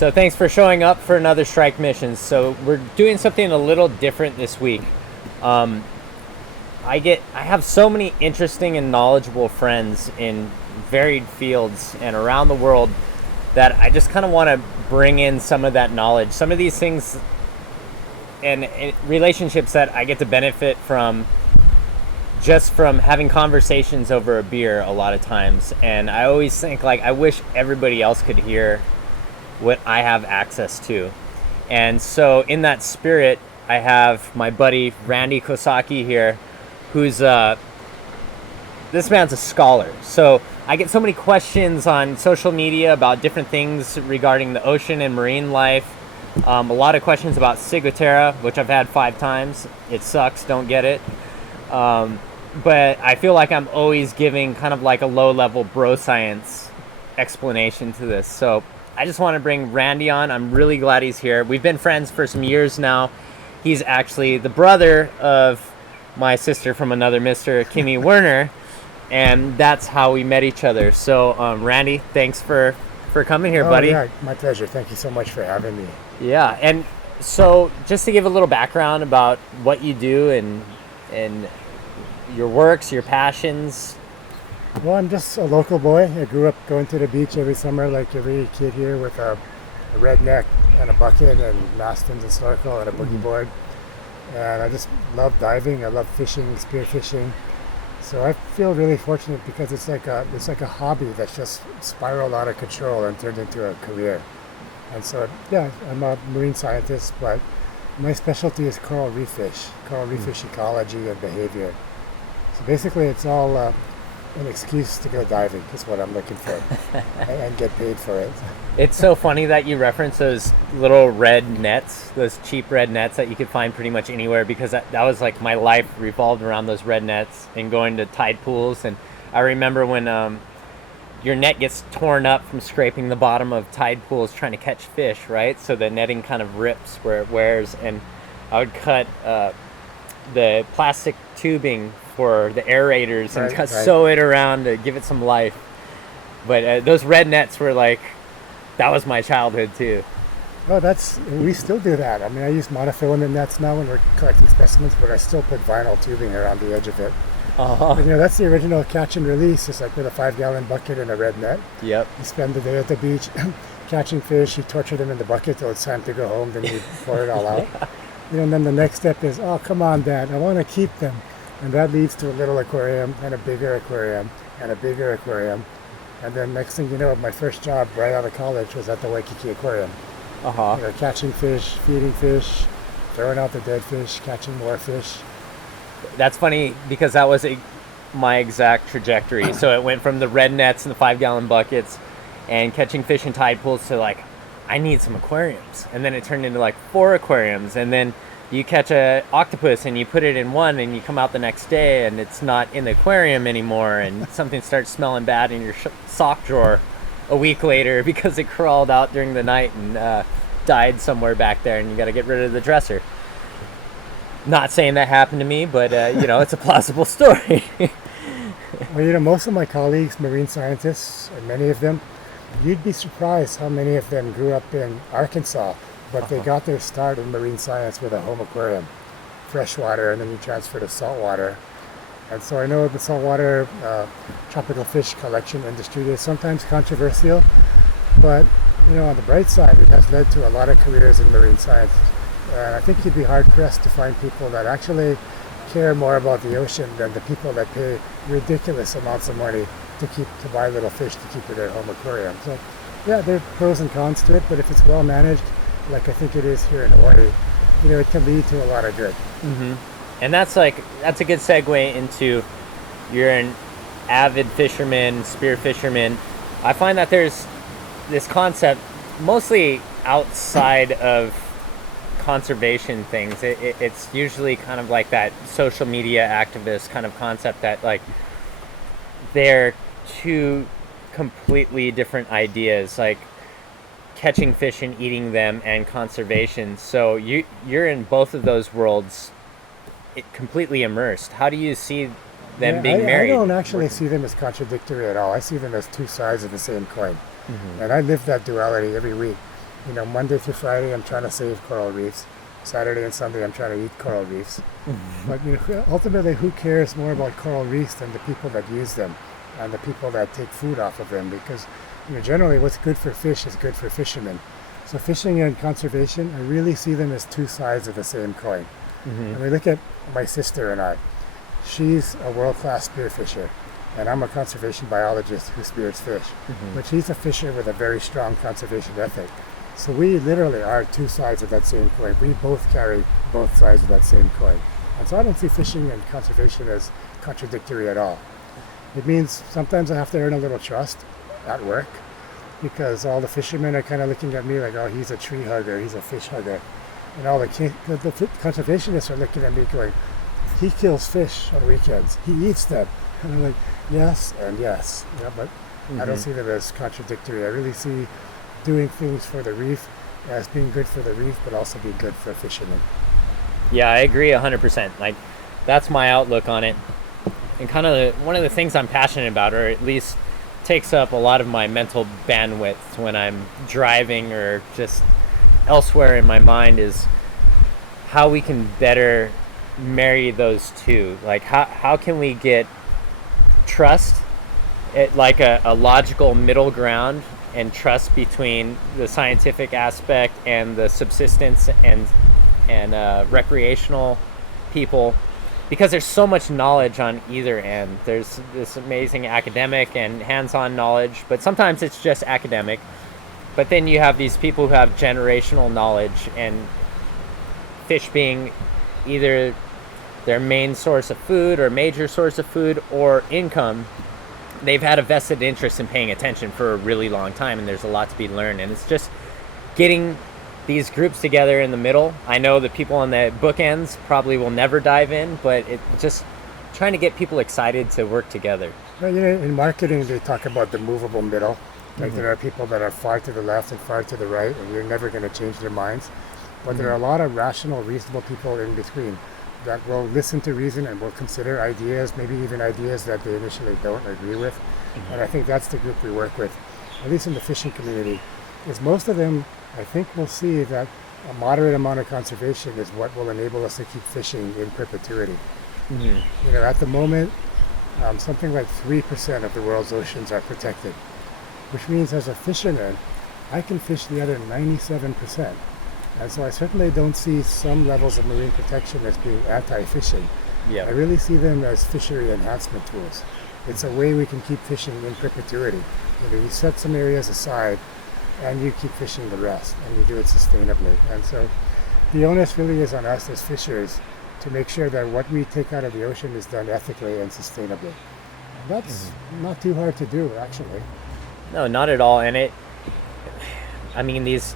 So thanks for showing up for another Strike Mission. So we're doing something a little different this week. I have so many interesting and knowledgeable friends in varied fields and around the world that I just kind of want to bring in some of that knowledge, some of these things and relationships that I get to benefit from just from having conversations over a beer a lot of times. And I always think, like, I wish everybody else could hear what I have access to. And so in that spirit, I have my buddy Randy Kosaki here, who's this man's a scholar. So I get so many questions on social media about different things regarding the ocean and marine life. A lot of questions about Ciguatera, which I've had 5 times. It sucks, don't get it. But I feel like I'm always giving kind of like a low-level bro science explanation to this. So I just want to bring Randy on. I'm really glad he's here. We've been friends for some years now. He's actually the brother of my sister from another Mr. Kimmy Werner, and that's how we met each other. So Randy, thanks for coming here, buddy. Yeah, my pleasure. Thank you so much for having me. Yeah, and so just to give a little background about what you do and your works, your passions. Well, I'm just a local boy. I grew up going to the beach every summer like every kid here with a redneck and a bucket and mastins and snorkel and a boogie board. And I just love diving. I love fishing, spearfishing. So I feel really fortunate because it's like a hobby that's just spiraled out of control and turned into a career. And so, yeah, I'm a marine scientist, but my specialty is coral reef ecology and behavior. So basically, it's all an excuse to go diving is what I'm looking for and get paid for it. It's so funny that you reference those little red nets, those cheap red nets that you could find pretty much anywhere, because that was like my life revolved around those red nets and going to tide pools. And I remember when your net gets torn up from scraping the bottom of tide pools trying to catch fish, right? So the netting kind of rips where it wears, and I would cut the plastic tubing for the aerators and sew it around to give it some life. But those red nets were like, that was my childhood too. Oh, we still do that. I mean, I use monofilament nets now when we're collecting specimens, but I still put vinyl tubing around the edge of it. Uh-huh. But, that's the original catch and release. It's like with a 5-gallon bucket and a red net. Yep. You spend the day at the beach catching fish. You torture them in the bucket till it's time to go home. Then you pour it all out. Yeah. And then the next step is, oh, come on, Dad, I want to keep them. And that leads to a little aquarium and a bigger aquarium and a bigger aquarium. And then next thing you know, my first job right out of college was at the Waikiki Aquarium. Uh-huh. Catching fish, feeding fish, throwing out the dead fish, catching more fish. That's funny because that was my exact trajectory. So it went from the red nets and the 5-gallon buckets and catching fish in tide pools to like, I need some aquariums. And then it turned into like 4 aquariums. And then you catch a octopus and you put it in one and you come out the next day and it's not in the aquarium anymore, and something starts smelling bad in your sock drawer a week later because it crawled out during the night and died somewhere back there, and you got to get rid of the dresser. Not saying that happened to me, but it's a plausible story. Well, most of my colleagues, marine scientists, and many of them, you'd be surprised how many of them grew up in Arkansas, but they got their start in marine science with a home aquarium, freshwater, and then you transfer to saltwater. And so I know the saltwater tropical fish collection industry is sometimes controversial, but on the bright side, it has led to a lot of careers in marine science. And I think you'd be hard-pressed to find people that actually care more about the ocean than the people that pay ridiculous amounts of money to buy little fish to keep in their home aquarium. So, yeah, there are pros and cons to it, but if it's well managed, like I think it is here in Hawaii, it can lead to a lot of good. Mm-hmm. And that's a good segue into, you're an avid fisherman, spear fisherman. I find that there's this concept, mostly outside of conservation things. It's usually kind of like that social media activist kind of concept that like they're two completely different ideas, like catching fish and eating them and conservation. So you're in both of those worlds completely immersed. How do you see them being married? I don't actually see them as contradictory at all. I see them as two sides of the same coin. Mm-hmm. And I live that duality every week. Monday through Friday, I'm trying to save coral reefs. Saturday and Sunday, I'm trying to eat coral reefs. But ultimately, who cares more about coral reefs than the people that use them and the people that take food off of them? Because generally, what's good for fish is good for fishermen. So fishing and conservation, I really see them as two sides of the same coin. And we look at my sister and I. She's a world-class spearfisher, and I'm a conservation biologist who spears fish. But she's a fisher with a very strong conservation ethic. So we literally are two sides of that same coin. We both carry both sides of that same coin. And so I don't see fishing and conservation as contradictory at all. It means sometimes I have to earn a little trust at work, because all the fishermen are kind of looking at me like, oh, he's a tree hugger, he's a fish hugger. And all the conservationists are looking at me going, he kills fish on weekends, he eats them. And I'm like, yes and yes. But I don't see them as contradictory. I really see doing things for the reef as being good for the reef, but also being good for fishermen. Yeah, I agree 100%. Like, that's my outlook on it. And kind of one of the things I'm passionate about, or at least takes up a lot of my mental bandwidth when I'm driving or just elsewhere in my mind, is how we can better marry those two. Like, how can we get trust, like a logical middle ground, and trust between the scientific aspect and the subsistence and recreational people, because there's so much knowledge on either end. There's this amazing academic and hands-on knowledge, but sometimes it's just academic. But then you have these people who have generational knowledge, and fish being either their main source of food or major source of food or income, they've had a vested interest in paying attention for a really long time, and there's a lot to be learned. And it's just getting these groups together in the middle. I know the people on the bookends probably will never dive in, but it just trying to get people excited to work together. Well, in marketing, they talk about the movable middle. Like there are people that are far to the left and far to the right, and you're never going to change their minds. But there are a lot of rational, reasonable people in between that will listen to reason and will consider ideas, maybe even ideas that they initially don't agree with. And I think that's the group we work with, at least in the fishing community, is most of them, I think, will see that a moderate amount of conservation is what will enable us to keep fishing in perpetuity. At the moment, something like 3% of the world's oceans are protected, which means as a fisherman, I can fish the other 97%. And so I certainly don't see some levels of marine protection as being anti-fishing. I really see them as fishery enhancement tools. It's a way we can keep fishing in perpetuity. You set some areas aside and you keep fishing the rest, and you do it sustainably. And so the onus really is on us as fishers to make sure that what we take out of the ocean is done ethically and sustainably. And that's not too hard to do, actually. No, not at all. And these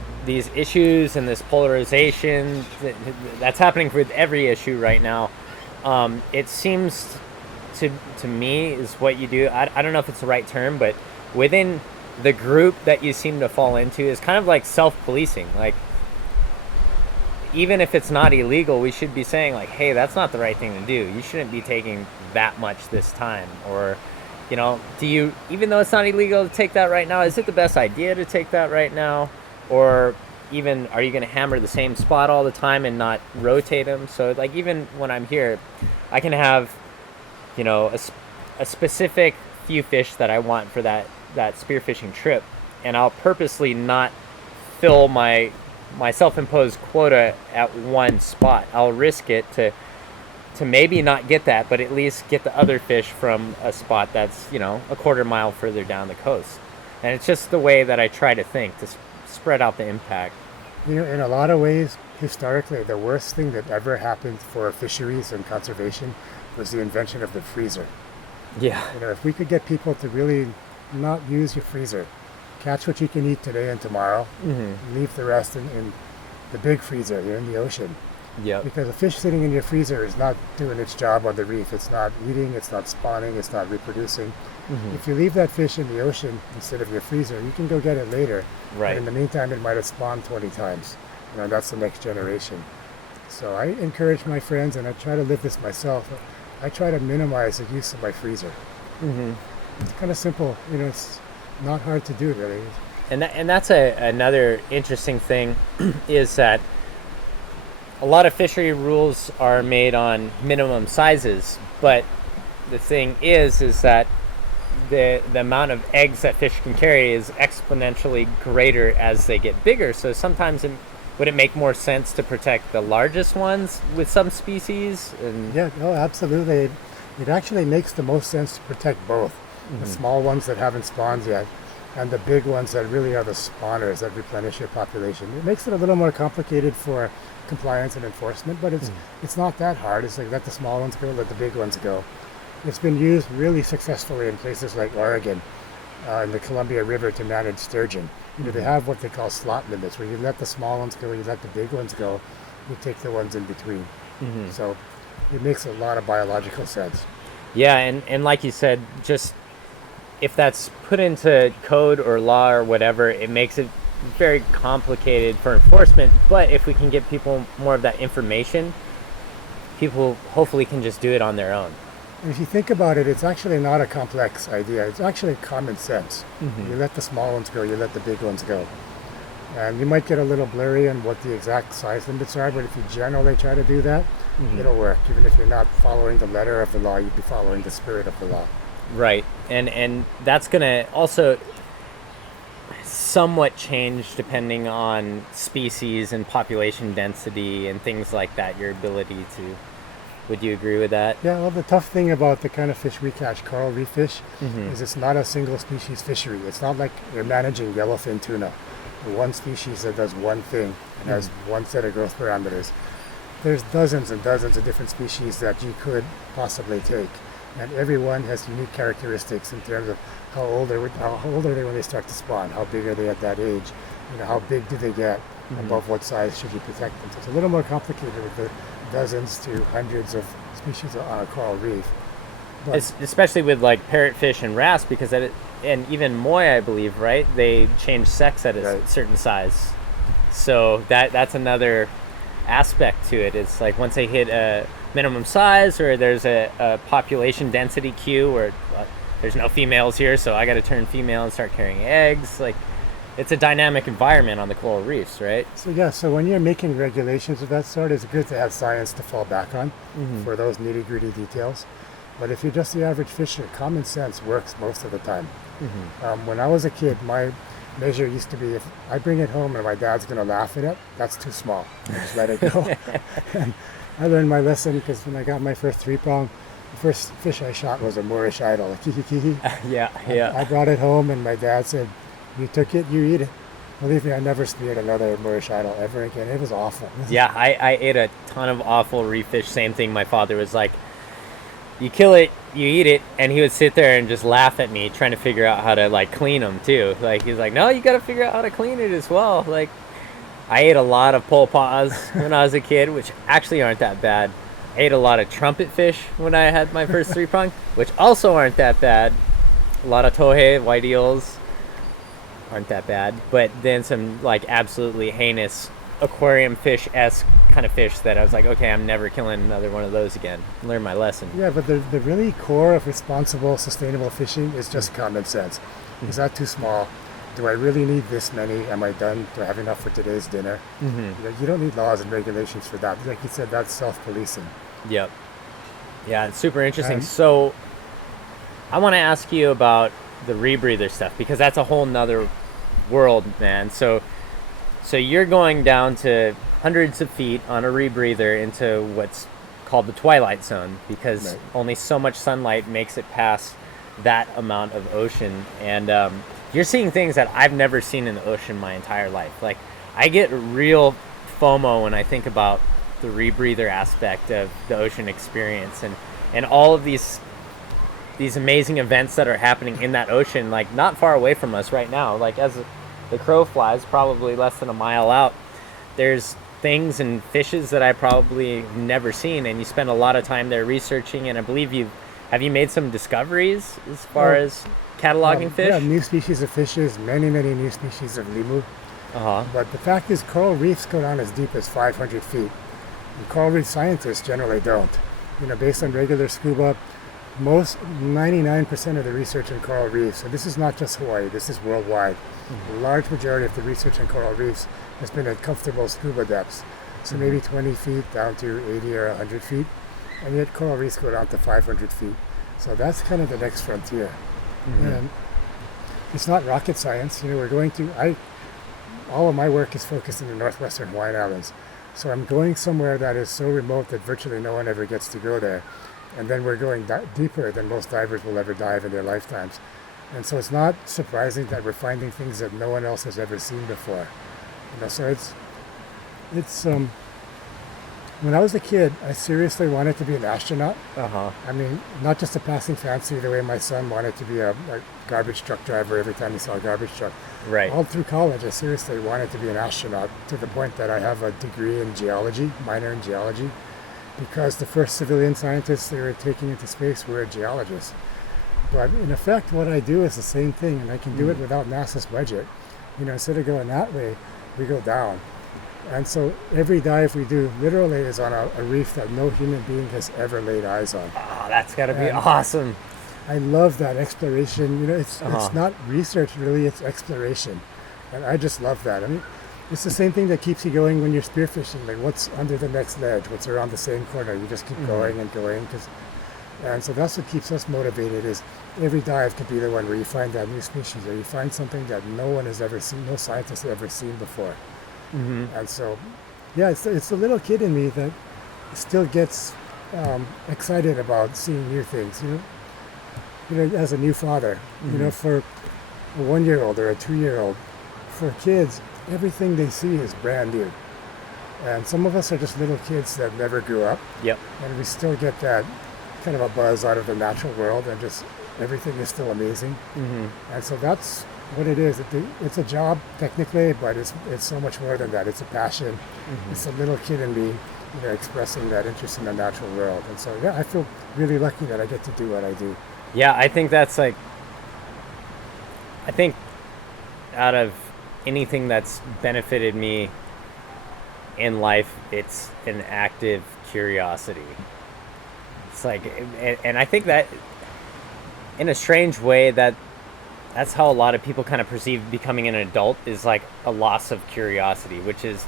issues and this polarization that's happening with every issue right now, it seems to me is what you do. I don't know if it's the right term, but within the group that you seem to fall into is kind of like self-policing. Like, even if it's not illegal, we should be saying like, hey, that's not the right thing to do. You shouldn't be taking that much this time. Or, do you, even though it's not illegal to take that right now, is it the best idea to take that right now? Or even, are you going to hammer the same spot all the time and not rotate them? So like, even when I'm here, I can have, a specific few fish that I want for that spearfishing trip, and I'll purposely not fill my self-imposed quota at one spot. I'll risk it to maybe not get that, but at least get the other fish from a spot that's, a quarter mile further down the coast. And it's just the way that I try to think, to spread out the impact. In a lot of ways, historically, the worst thing that ever happened for fisheries and conservation was the invention of the freezer. Yeah. If we could get people to really not use your freezer, catch what you can eat today and tomorrow, leave the rest in the big freezer, in the ocean. Yeah. Because a fish sitting in your freezer is not doing its job on the reef. It's not eating, it's not spawning, it's not reproducing. If you leave that fish in the ocean instead of your freezer, you can go get it later. Right. And in the meantime, it might have spawned 20 times. That's the next generation. So I encourage my friends, and I try to live this myself, I try to minimize the use of my freezer. It's kind of simple. It's not hard to do, really. And that's another interesting thing is that a lot of fishery rules are made on minimum sizes, but the thing is that the amount of eggs that fish can carry is exponentially greater as they get bigger. So sometimes would it make more sense to protect the largest ones with some species? Yeah, no, absolutely. It actually makes the most sense to protect both. The small ones that haven't spawned yet and the big ones that really are the spawners that replenish your population. It makes it a little more complicated for compliance and enforcement, but it's not that hard. It's like let the small ones go, let the big ones go. It's been used really successfully in places like Oregon, in the Columbia River to manage sturgeon. They have what they call slot limits, where you let the small ones go, you let the big ones go, you take the ones in between. So it makes a lot of biological sense. Yeah, and like you said, just if that's put into code or law or whatever, it makes it very complicated for enforcement. But if we can get people more of that information, people hopefully can just do it on their own. If you think about it, it's actually not a complex idea. It's actually common sense. You let the small ones go, you let the big ones go. And you might get a little blurry on what the exact size limits are, but if you generally try to do that, it'll work. Even if you're not following the letter of the law, you'd be following the spirit of the law. Right. And that's going to also somewhat change depending on species and population density and things like that, your ability to... Would you agree with that? Yeah, well, the tough thing about the kind of fish we catch, coral reef fish, is it's not a single species fishery. It's not like you're managing yellowfin tuna, one species that does one thing and has one set of growth parameters. There's dozens and dozens of different species that you could possibly take, and every one has unique characteristics in terms of how old are they when they start to spawn, how big are they at that age, how big do they get, above what size should you protect them. So it's a little more complicated with the dozens to hundreds of species on a coral reef. Especially with like parrotfish and wrasse, because and even moi, I believe, right? They change sex at a certain size. So that's another aspect to it. It's like once they hit a minimum size, or there's a population density queue where there's no females here, so I got to turn female and start carrying eggs. Like, it's a dynamic environment on the coral reefs, right? So when you're making regulations of that sort, it's good to have science to fall back on for those nitty-gritty details. But if you're just the average fisher, common sense works most of the time. When I was a kid, my measure used to be, if I bring it home and my dad's going to laugh at it, that's too small. I just let it go. And I learned my lesson because when I got my first 3-prong, the first fish I shot was a Moorish idol, a kihi. Yeah. I brought it home and my dad said, "You took it, you eat it." Believe me, I never speared another Moorish idol ever again. It was awful. Yeah, I ate a ton of awful reef fish. Same thing. My father was like, you kill it, you eat it, and he would sit there and just laugh at me trying to figure out how to like clean them too. Like, he's like, no, you got to figure out how to clean it as well. Like, I ate a lot of pole paws when I was a kid, which actually aren't that bad. I ate a lot of trumpet fish when I had my first 3-prong, which also aren't that bad. A lot of tohei, white eels, aren't that bad. But then some like absolutely heinous aquarium fish-esque kind of fish that I was like, okay, I'm never killing another one of those again. Learn my lesson. Yeah, but the really core of responsible, sustainable fishing is just common sense. Is that too small? Do I really need this many? Am I done? Do I have enough for today's dinner? You don't need laws and regulations for that. Like you said, that's self-policing. Yep. Yeah, it's super interesting. So I want to ask you about the rebreather stuff, because that's a whole nother world, man. So you're going down to hundreds of feet on a rebreather into what's called the twilight zone, because only so much sunlight makes it past that amount of ocean. And you're seeing things that I've never seen in the ocean my entire life. Like, I get real FOMO when I think about the rebreather aspect of the ocean experience and all of these amazing events that are happening in that ocean, like not far away from us right now. Like, as the crow flies, probably less than a mile out, there's things and fishes that I probably never seen, and you spend a lot of time there researching. And I believe have you made some discoveries as far as cataloging fish? Yeah, new species of fishes, many new species of limu. But the fact is, coral reefs go down as deep as 500 feet. And coral reef scientists generally don't. Based on regular scuba, most 99% of the research in coral reefs, and this is not just Hawaii, this is worldwide. The large majority of the research in coral reefs has been at comfortable scuba depths, so maybe 20 feet down to 80 or 100 feet, and yet coral reefs go down to 500 feet. So that's kind of the next frontier. And it's not rocket science. We're going to, all of my work is focused in the northwestern Hawaiian Islands. So I'm going somewhere that is so remote that virtually no one ever gets to go there. And then we're going deeper than most divers will ever dive in their lifetimes. And so it's not surprising that we're finding things that no one else has ever seen before. So it's when I was a kid, I seriously wanted to be an astronaut. I mean, not just a passing fancy the way my son wanted to be a garbage truck driver every time he saw a garbage truck. Right. All through college, I seriously wanted to be an astronaut, to the point that I have a degree in geology, minor in geology, because the first civilian scientists they were taking into space were geologists. But in effect, what I do is the same thing, and I can do it without NASA's budget. Instead of going that way, we go down. And so every dive we do literally is on a reef that no human being has ever laid eyes on. Oh, that's got to be awesome. I love that exploration. It's not research really, it's exploration. And I just love that. I mean, it's the same thing that keeps you going when you're spearfishing. Like, what's under the next ledge? What's around the same corner? You just keep going and going. And so that's what keeps us motivated, is every dive could be the one where you find that new species, or you find something that no one has ever seen, no scientist has ever seen before. And so, yeah, it's the little kid in me that still gets excited about seeing new things. As a new father, for a 1-year-old or a 2-year-old, for kids, everything they see is brand new. And some of us are just little kids that never grew up. Yep. And we still get that kind of a buzz out of the natural world, and just everything is still amazing. And so that's what it is. It's a job technically, but it's so much more than that. It's a passion. It's a little kid in me, expressing that interest in the natural world. And so, yeah, I feel really lucky that I get to do what I do. Yeah, I think that's I think out of anything that's benefited me in life, it's an active curiosity. It's and I think that in a strange way that's how a lot of people kind of perceive becoming an adult, is like a loss of curiosity, which is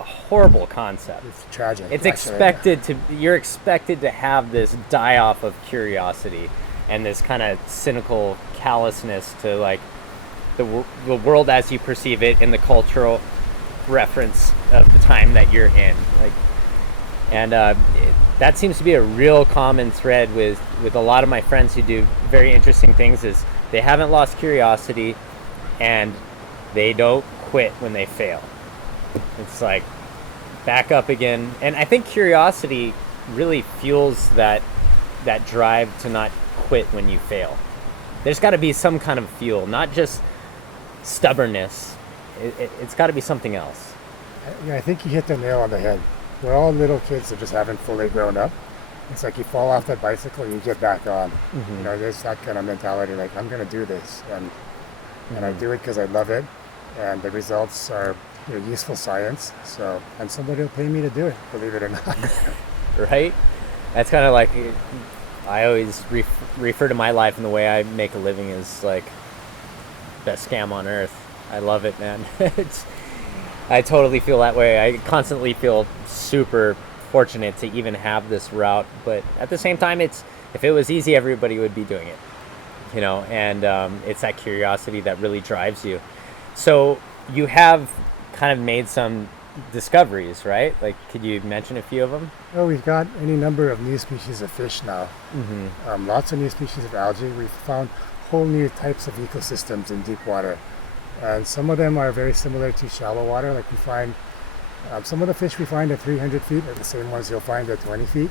a horrible concept. It's tragic. It's you're expected to have this die off of curiosity and this kind of cynical callousness to like the world as you perceive it in the cultural reference of the time that you're in. That seems to be a real common thread with a lot of my friends who do very interesting things, is they haven't lost curiosity and they don't quit when they fail. It's like back up again. And I think curiosity really fuels that drive to not quit when you fail. There's got to be some kind of fuel, not just stubbornness. It's got to be something else. Yeah, I think you hit the nail on the head. We're all little kids that just haven't fully grown up. It's like you fall off that bicycle, you get back on. There's that kind of mentality, like, I'm going to do this. And I do it because I love it. And the results are useful science. So, and somebody will pay me to do it, believe it or not. Right? That's kind of like, I always refer to my life and the way I make a living as like best scam on earth. I love it, man. I totally feel that way. I constantly feel super fortunate to even have this route, but at the same time, if it was easy, everybody would be doing it, and it's that curiosity that really drives you. So you have kind of made some discoveries, right? Like, could you mention a few of them? Well, we've got any number of new species of fish now. Lots of new species of algae. We've found whole new types of ecosystems in deep water. And some of them are very similar to shallow water. Like, we find some of the fish we find at 300 feet are the same ones you'll find at 20 feet.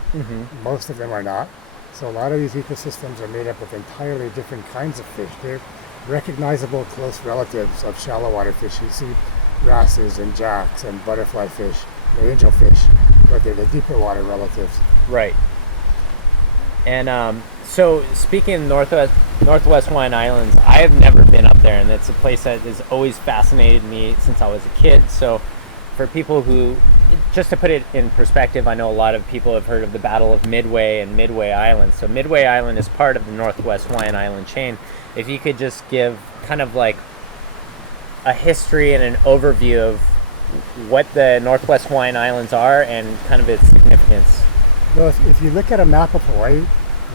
Most of them are not. So a lot of these ecosystems are made up of entirely different kinds of fish. They're recognizable close relatives of shallow water fish. You see wrasses and jacks and butterfly fish, angelfish, but they're the deeper water relatives. Right. And so speaking of Northwest Hawaiian Islands, I have never been up there, and it's a place that has always fascinated me since I was a kid. So for people who just to put it in perspective, I know a lot of people have heard of the Battle of Midway and Midway Island. So Midway Island is part of the Northwest Hawaiian Island chain. If you could just give kind of like a history and an overview of what the Northwest Hawaiian Islands are and kind of its significance. Well, if you look at a map of Hawaii,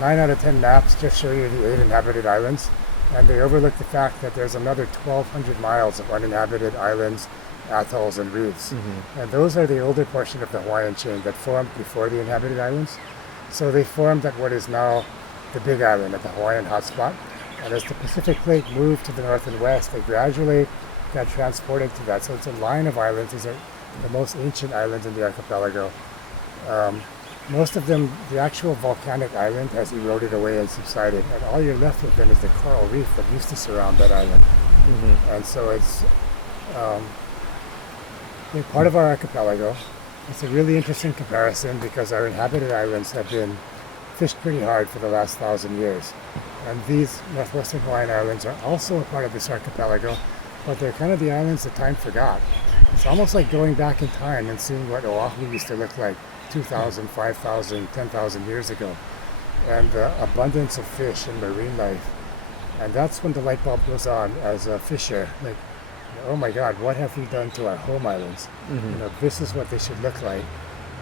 9 out of 10 maps just show you the 8 inhabited islands, and they overlook the fact that there's another 1,200 miles of uninhabited islands, atolls, and reefs. And those are the older portion of the Hawaiian chain that formed before the inhabited islands. So they formed at what is now the Big Island, at the Hawaiian hotspot. And as the Pacific Plate moved to the north and west, they gradually got transported to that. So it's a line of islands. These are the most ancient islands in the archipelago. Most of them, the actual volcanic island has eroded away and subsided, and all you're left with then is the coral reef that used to surround that island. And so it's part of our archipelago. It's a really interesting comparison because our inhabited islands have been fished pretty hard for the last 1,000 years. And these Northwestern Hawaiian Islands are also a part of this archipelago, but they're kind of the islands that time forgot. It's almost like going back in time and seeing what Oahu used to look like 2,000, 5,000, 10,000 years ago, and the abundance of fish and marine life. And that's when the light bulb goes on as a fisher, like, oh my God, what have we done to our home islands? This is what they should look like.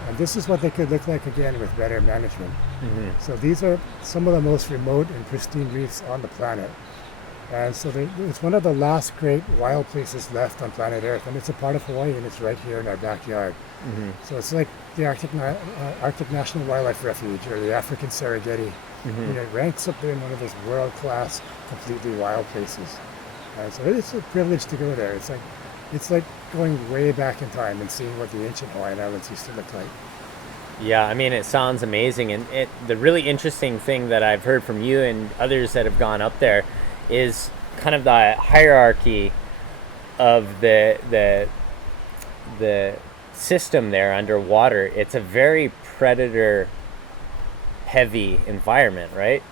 And this is what they could look like again with better management. So these are some of the most remote and pristine reefs on the planet. And so it's one of the last great wild places left on planet Earth, and it's a part of Hawaii, and it's right here in our backyard. So it's like the Arctic National Wildlife Refuge or the African Serengeti. It ranks up there in one of those world-class, completely wild places. And so it's a privilege to go there. It's like going way back in time and seeing what the ancient Hawaiian Islands used to look like. Yeah, I mean, it sounds amazing. And the really interesting thing that I've heard from you and others that have gone up there is kind of the hierarchy of the system there underwater. It's a very predator heavy environment, right?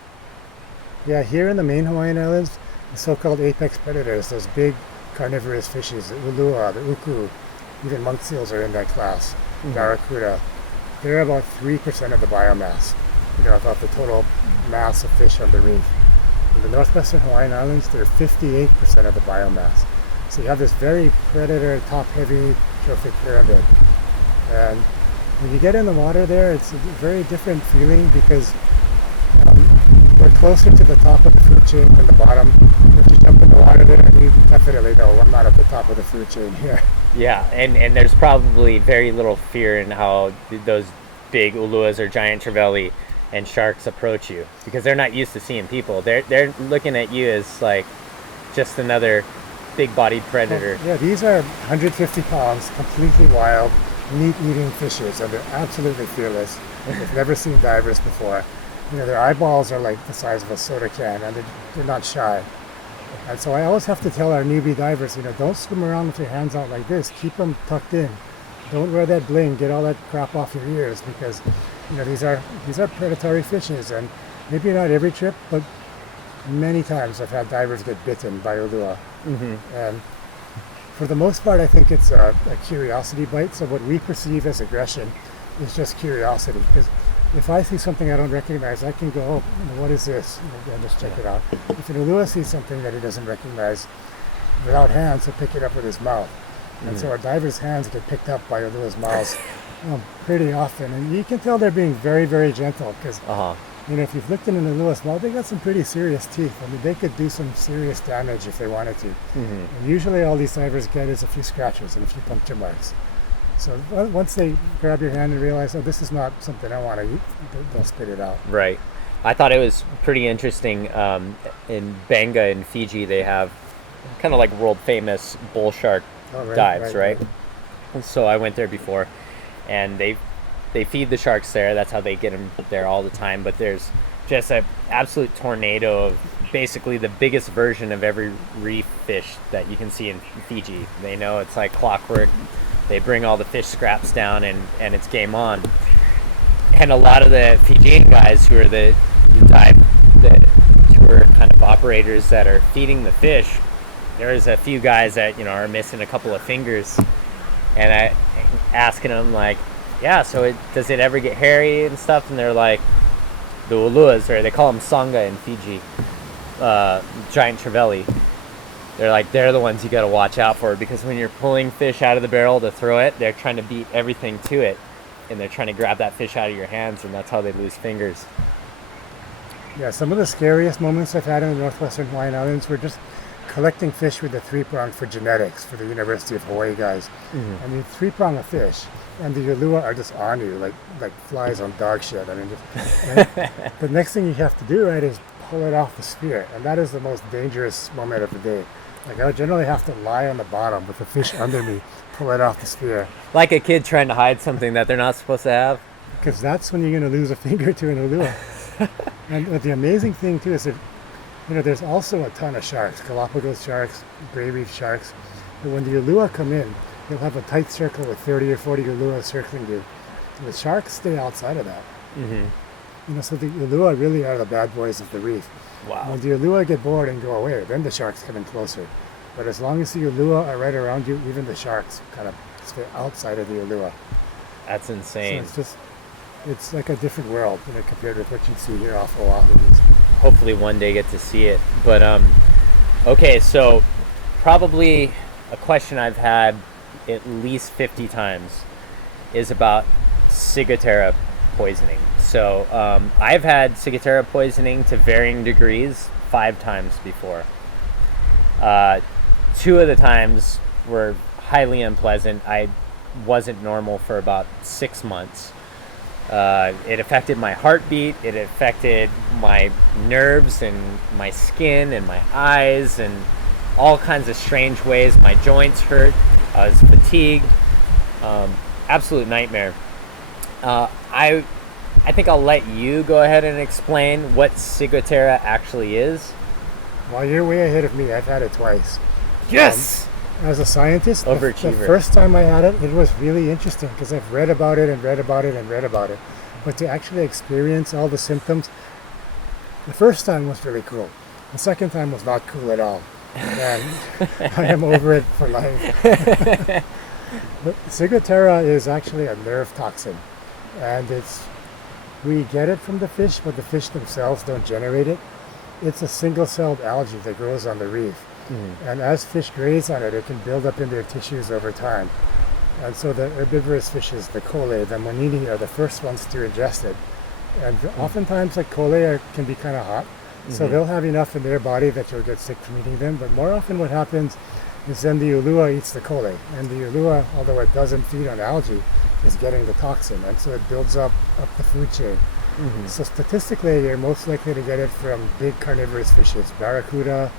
Yeah, here in the main Hawaiian Islands, the so-called apex predators, those big carnivorous fishes, the ulua, the uku, even monk seals are in that class, barracuda. They're about 3% of the biomass, about the total mass of fish on the reef. In the Northwestern Hawaiian Islands, they're 58% of the biomass. So you have this very predator, top-heavy trophic pyramid. And when you get in the water there, it's a very different feeling because we're closer to the top of the food chain than the bottom. If you jump in the water there, you definitely know I'm not at the top of the food chain here. Yeah, and there's probably very little fear in how those big uluas or giant trevally and sharks approach you because they're not used to seeing people. They're looking at you as like just another big-bodied predator. Yeah, these are 150 pounds, completely wild, meat-eating fishes, and they're absolutely fearless. They've never seen divers before. Their eyeballs are like the size of a soda can, and they're not shy. And so I always have to tell our newbie divers, don't swim around with your hands out like this. Keep them tucked in. Don't wear that bling. Get all that crap off your ears because these are predatory fishes, and maybe not every trip, but many times I've had divers get bitten by ulua. And for the most part, I think it's a curiosity bite. So what we perceive as aggression is just curiosity. Because if I see something I don't recognize, I can go, oh, what is this? And just check it out. If an ulua sees something that he doesn't recognize, without hands, he'll pick it up with his mouth. And so our divers' hands get picked up by ulua's mouths pretty often. And you can tell they're being very, very gentle because if you've looked in an ulua's mouth, they got some pretty serious teeth. I mean, they could do some serious damage if they wanted to. And usually all these divers get is a few scratches and a few puncture marks. So once they grab your hand and realize, oh, this is not something I want to eat, they'll spit it out. Right. I thought it was pretty interesting. In Benga in Fiji, they have kind of like world famous bull shark dives, right? So I went there before, and they feed the sharks there. That's how they get them there all the time. But there's just an absolute tornado of basically the biggest version of every reef fish that you can see in Fiji. They know it's like clockwork. They bring all the fish scraps down, and it's game on. And a lot of the Fijian guys who are the tour kind of operators that are feeding the fish, there's a few guys that are missing a couple of fingers, And I asking them like, yeah, so does it ever get hairy and stuff? And they're like, the uluas, or they call them sanga in Fiji, giant trevally. They're the ones you got to watch out for, because when you're pulling fish out of the barrel to throw it, they're trying to beat everything to it, and they're trying to grab that fish out of your hands, and that's how they lose fingers. Yeah, some of the scariest moments I've had in the northwestern Hawaiian Islands were just collecting fish with the 3-prong for genetics for the University of Hawaii guys. I mean, 3-prong a fish, and the ulua are just on you like flies on dog shit. I mean, the next thing you have to do, right, is pull it off the spear, and that is the most dangerous moment of the day. Like, I would generally have to lie on the bottom with the fish under me, pull it off the spear. Like a kid trying to hide something that they're not supposed to have. Because that's when you're going to lose a finger to an ulua. And the amazing thing too is that, you know, there's also a ton of sharks, Galapagos sharks, gray reef sharks. But when the ulua come in, you'll have a tight circle with 30 or 40 ulua circling you. The sharks stay outside of that. You know, so the ulua really are the bad boys of the reef. Wow. When the ulua get bored and go away, then the sharks come in closer. But as long as the ulua are right around you, even the sharks kind of stay outside of the ulua. That's insane. So it's like a different world, you know, compared with what you see here off Oahu. Hopefully one day get to see it. But okay, so probably a question I've had at least 50 times is about Ciguatera poisoning. So I've had Ciguatera poisoning to varying degrees 5 times before. 2 of the times were highly unpleasant. I wasn't normal for about 6 months. It affected my heartbeat, it affected my nerves and my skin and my eyes and all kinds of strange ways. My joints hurt, I was fatigued, absolute nightmare. I think I'll let you go ahead and explain what Ciguatera actually is. Well, you're way ahead of me. I've had it twice. Yes! As a scientist, the Overachiever. first time I had it, it was really interesting because I've read about it and read about it and read about it. But to actually experience all the symptoms, the first time was really cool. The second time was not cool at all. And I am over it for life. But Ciguatera is actually a nerve toxin. And we get it from the fish, but the fish themselves don't generate it. It's a single-celled algae that grows on the reef. And as fish graze on it, it can build up in their tissues over time. And so the herbivorous fishes, the kole, the monini, are the first ones to ingest it. And oftentimes, like, kole can be kind of hot, so they'll have enough in their body that you'll get sick from eating them. But more often what happens is then the ulua eats the kole. And the ulua, although it doesn't feed on algae, is getting the toxin. And so it builds up the food chain. So statistically, you're most likely to get it from big carnivorous fishes, barracuda.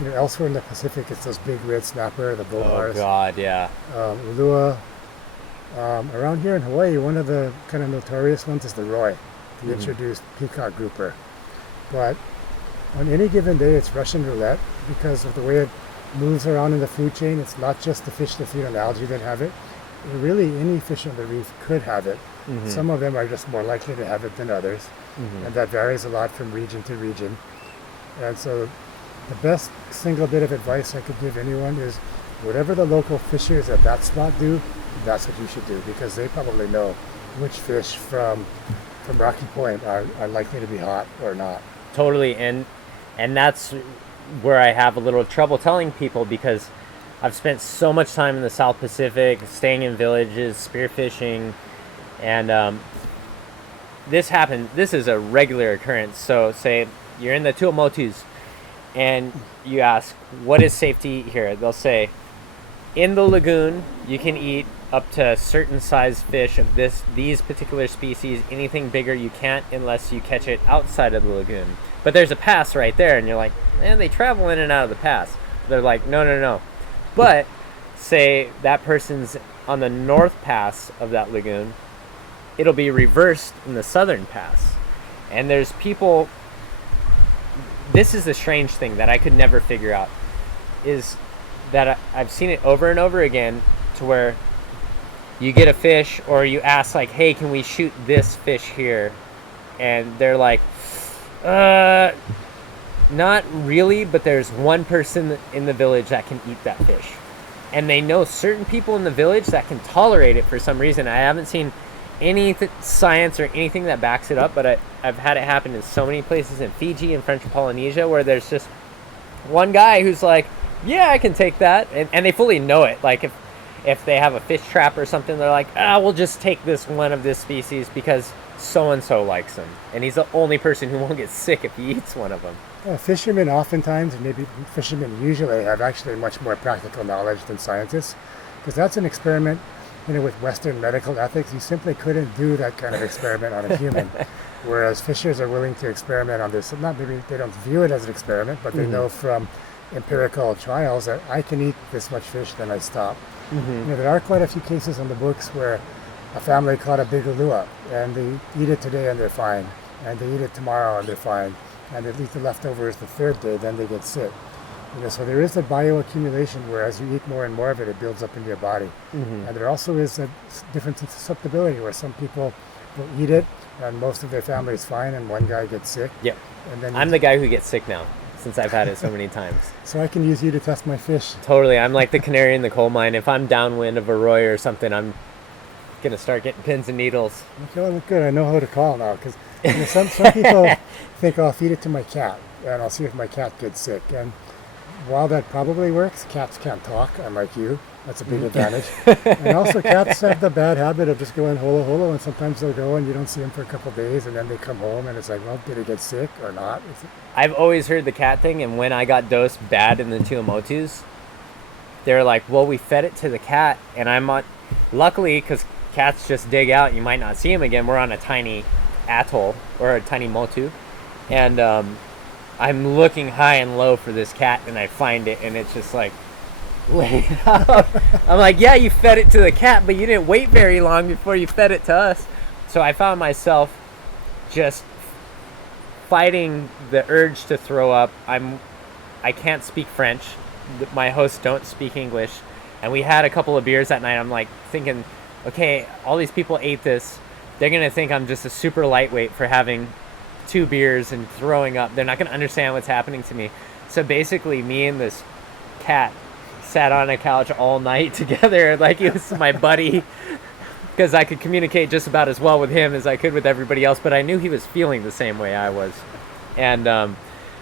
You know, elsewhere in the Pacific, it's those big red snapper, the bull bars. Oh God, yeah. Ulua. Around here in Hawaii, one of the kind of notorious ones is the roy, the introduced peacock grouper. But on any given day, it's Russian roulette because of the way it moves around in the food chain. It's not just the fish that feed on algae that have it. Really, any fish on the reef could have it. Some of them are just more likely to have it than others, and that varies a lot from region to region. And so the best single bit of advice I could give anyone is whatever the local fishers at that spot do, that's what you should do, because they probably know which fish from Rocky Point are likely to be hot or not. Totally, and that's where I have a little trouble telling people, because I've spent so much time in the South Pacific, staying in villages, spearfishing, and this happened. This is a regular occurrence. So say you're in the Tuamotus and you ask, what is safe to eat here? They'll say, in the lagoon, you can eat up to a certain size fish of these particular species. Anything bigger you can't unless you catch it outside of the lagoon. But there's a pass right there, and you're like, man, they travel in and out of the pass. They're like, no. But say that person's on the north pass of that lagoon, it'll be reversed in the southern pass. And there's people, this is the strange thing that I could never figure out, is that I've seen it over and over again, to where you get a fish or you ask like, hey, can we shoot this fish here? And they're like, not really, but there's one person in the village that can eat that fish. and they know certain people in the village that can tolerate it for some reason. I haven't seen any science or anything that backs it up, but I've had it happen in so many places in Fiji and French Polynesia where there's just one guy who's like, yeah, I can take that, and they fully know it. Like if they have a fish trap or something, they're like, we'll just take this one of this species because so-and-so likes them, and he's the only person who won't get sick if he eats one of them. Fishermen oftentimes, and maybe fishermen usually, have actually much more practical knowledge than scientists, because that's an experiment, with Western medical ethics. You simply couldn't do that kind of experiment on a human, whereas fishers are willing to experiment on this. Not maybe they don't view it as an experiment, but they know from empirical trials that I can eat this much fish, then I stop. There are quite a few cases in the books where a family caught a big ulua, and they eat it today and they're fine, and they eat it tomorrow and they're fine, and they eat the leftovers the third day, then they get sick. So there is a bioaccumulation where as you eat more and more of it, it builds up in your body. And there also is a difference in susceptibility where some people will eat it and most of their family is fine and one guy gets sick. Yep. And then I'm the guy who gets sick now since I've had it so many times. So I can use you to test my fish. Totally. I'm like the canary in the coal mine. If I'm downwind of a roy or something, I'm going to start getting pins and needles. Okay, well, good. I know who to call now because some people think, I'll feed it to my cat and I'll see if my cat gets sick. And while that probably works, cats can't talk, unlike you. That's a big advantage. And also cats have the bad habit of just going holo holo, and sometimes they'll go and you don't see them for a couple of days, and then they come home and it's like, well, did it get sick or not? I've always heard the cat thing, and when I got dosed bad in the Tuamotus, they're like, well, we fed it to the cat, and I'm on, luckily, because cats just dig out, you might not see them again, we're on a tiny atoll, or a tiny motu, and I'm looking high and low for this cat, and I find it, and it's just like, laid out. I'm like, yeah, you fed it to the cat, but you didn't wait very long before you fed it to us. So I found myself just fighting the urge to throw up. I can't speak French. My hosts don't speak English, and we had a couple of beers that night. I'm like thinking, okay, all these people ate this. They're gonna think I'm just a super lightweight for having 2 beers and throwing up. They're not gonna understand what's happening to me. So basically, me and this cat sat on a couch all night together, like he was my buddy, because I could communicate just about as well with him as I could with everybody else, but I knew he was feeling the same way I was. And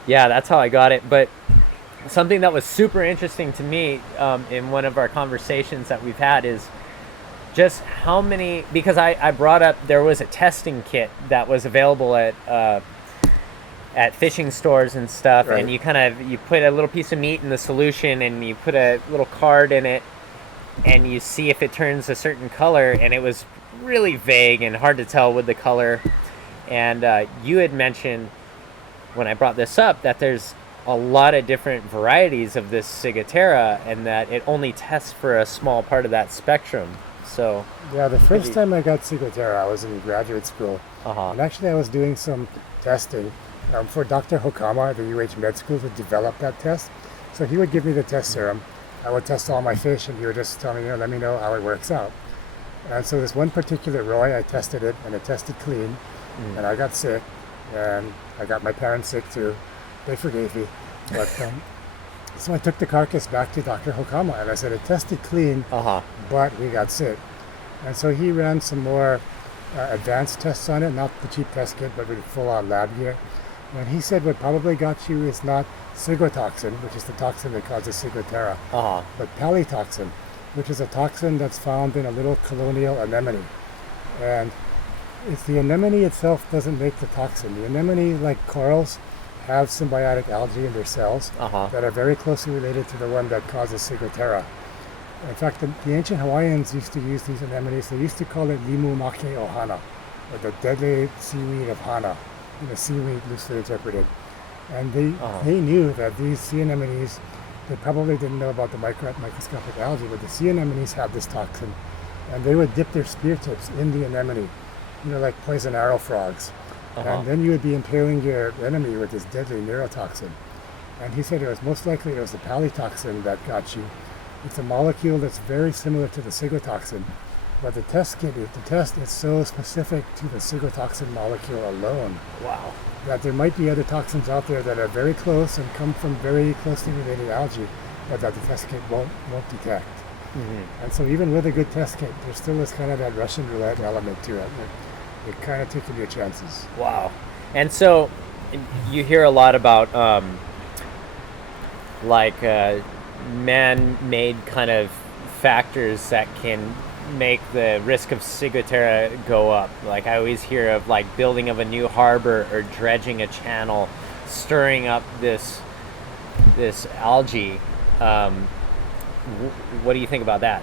yeah, that's how I got it. But something that was super interesting to me in one of our conversations that we've had is just how many, because I brought up there was a testing kit that was available at fishing stores and stuff, right. And you put a little piece of meat in the solution and you put a little card in it and you see if it turns a certain color, and it was really vague and hard to tell with the color. And you had mentioned when I brought this up that there's a lot of different varieties of this Ciguatera and that it only tests for a small part of that spectrum. So yeah, the first time I got Ciguatera, I was in graduate school, and actually I was doing some testing for Dr. Hokama at the UH Med School to develop that test. So he would give me the test serum. I would test all my fish, and he would just tell me, let me know how it works out. And so this one particular roy, I tested it, and it tested clean, and I got sick, and I got my parents sick too. They forgave me. But so I took the carcass back to Dr. Hokama, and I said, it tested clean, but we got sick. And so he ran some more advanced tests on it, not the cheap test kit, but with full-on lab gear. And he said what probably got you is not ciguatoxin, which is the toxin that causes Ciguatera, but palytoxin, which is a toxin that's found in a little colonial anemone. And it's the anemone itself doesn't make the toxin. The anemone, like corals, have symbiotic algae in their cells that are very closely related to the one that causes Ciguatera. In fact, the ancient Hawaiians used to use these anemones. They used to call it limu make ohana, or the deadly seaweed of hana, the seaweed loosely interpreted. And they knew that these sea anemones, they probably didn't know about the microscopic algae, but the sea anemones have this toxin, and they would dip their spear tips in the anemone, like poison arrow frogs. And then you would be impaling your enemy with this deadly neurotoxin. And he said it was most likely it was the palytoxin that got you. It's a molecule that's very similar to the ciguatoxin, but the test is so specific to the ciguatoxin molecule alone. Wow. That there might be other toxins out there that are very close and come from very closely related algae, but that the test kit won't detect. And so even with a good test kit, there still is kind of that Russian roulette element to it. You're kind of taking your chances. Wow. And so you hear a lot about man-made kind of factors that can make the risk of Ciguatera go up. Like I always hear of like building of a new harbor or dredging a channel, stirring up this algae. What do you think about that?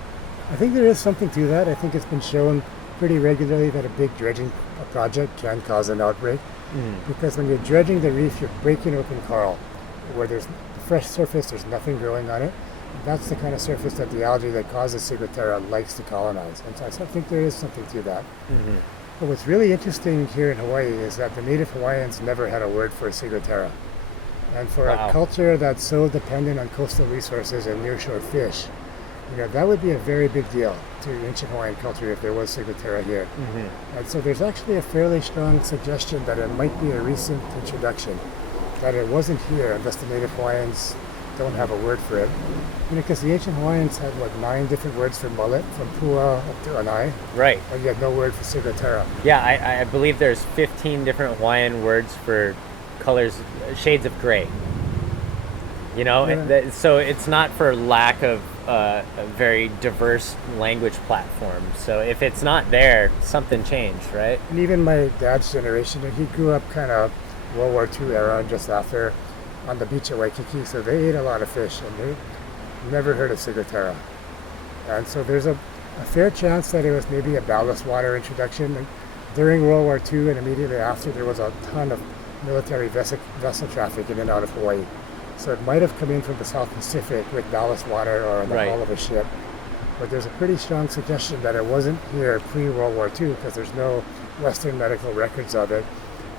I think there is something to that. I think it's been shown pretty regularly that a big dredging project can cause an outbreak. Because when you're dredging the reef, you're breaking open coral where there's fresh surface, there's nothing growing on it. That's the kind of surface that the algae that causes Ciguatera likes to colonize. And so I think there is something to that. But what's really interesting here in Hawaii is that the native Hawaiians never had a word for Ciguatera. And for a culture that's so dependent on coastal resources and nearshore fish, that would be a very big deal to ancient Hawaiian culture if there was Ciguatera here. And so there's actually a fairly strong suggestion that it might be a recent introduction, that it wasn't here unless the native Hawaiians don't have a word for it. Because the ancient Hawaiians had, 9 different words for mullet, from pua up to anai. Right. And you had no word for Ciguatera. Yeah, I believe there's 15 different Hawaiian words for colors, shades of gray. So it's not for lack of a very diverse language platform. So if it's not there, something changed, right? And even my dad's generation, he grew up kind of World War II era, just after, on the beach at Waikiki, so they ate a lot of fish, and they never heard of Ciguatera. And so there's a fair chance that it was maybe a ballast water introduction. And during World War II and immediately after, there was a ton of military vessel traffic in and out of Hawaii. So it might have come in from the South Pacific with ballast water or in the hull of a ship. But there's a pretty strong suggestion that it wasn't here pre-World War II because there's no Western medical records of it.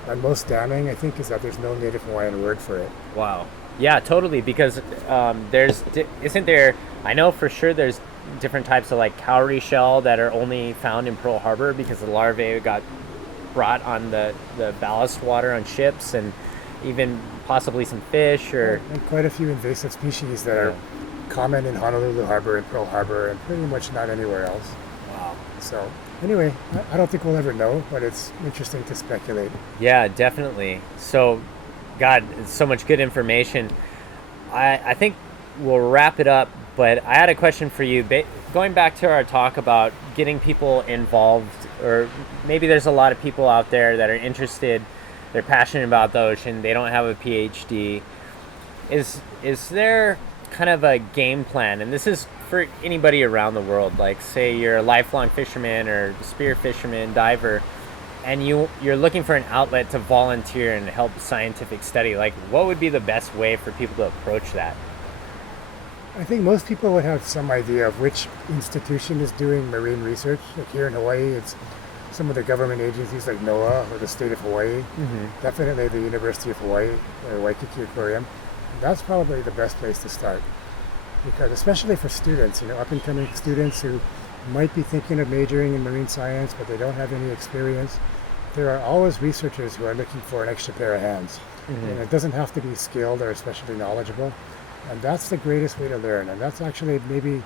And most damning, I think, is that there's no native Hawaiian word for it. Wow. Yeah, totally. Because isn't there, I know for sure there's different types of like cowrie shell that are only found in Pearl Harbor because the larvae got brought on the ballast water on ships, and even possibly some fish and quite a few invasive species that are common in Honolulu Harbor and Pearl Harbor and pretty much not anywhere else. Wow. So anyway, I don't think we'll ever know, but it's interesting to speculate. Yeah, definitely. So, God, it's so much good information. I think we'll wrap it up, but I had a question for you. Going back to our talk about getting people involved, or maybe there's a lot of people out there that are interested, they're passionate about the ocean, they don't have a PhD. Is there kind of a game plan? And this is for anybody around the world, like say you're a lifelong fisherman or spearfisherman, diver, and you're looking for an outlet to volunteer and help scientific study. Like, what would be the best way for people to approach that? I think most people would have some idea of which institution is doing marine research. Like here in Hawaii, it's some of the government agencies like NOAA or the state of Hawaii. Definitely the University of Hawaii or Waikiki Aquarium. That's probably the best place to start. Because especially for students, up-and-coming students who might be thinking of majoring in marine science, but they don't have any experience, there are always researchers who are looking for an extra pair of hands. And it doesn't have to be skilled or especially knowledgeable. And that's the greatest way to learn. And that's actually maybe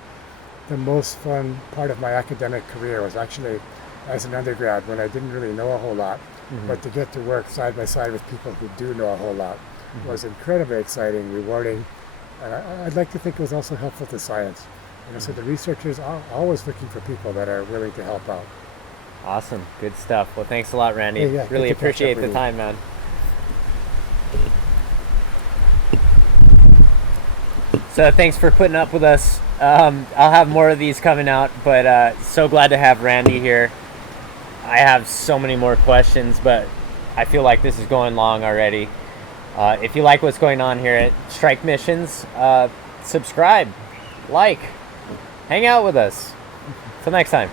the most fun part of my academic career, was actually as an undergrad when I didn't really know a whole lot, but to get to work side by side with people who do know a whole lot was incredibly exciting, rewarding. And I'd like to think it was also helpful to science. So the researchers are always looking for people that are willing to help out. Awesome. Good stuff. Well, thanks a lot, Randy. Yeah, really appreciate the time, man. So thanks for putting up with us. I'll have more of these coming out, but so glad to have Randy here. I have so many more questions, but I feel like this is going long already. If you like what's going on here at Strike Missions, subscribe, like, hang out with us. Till next time.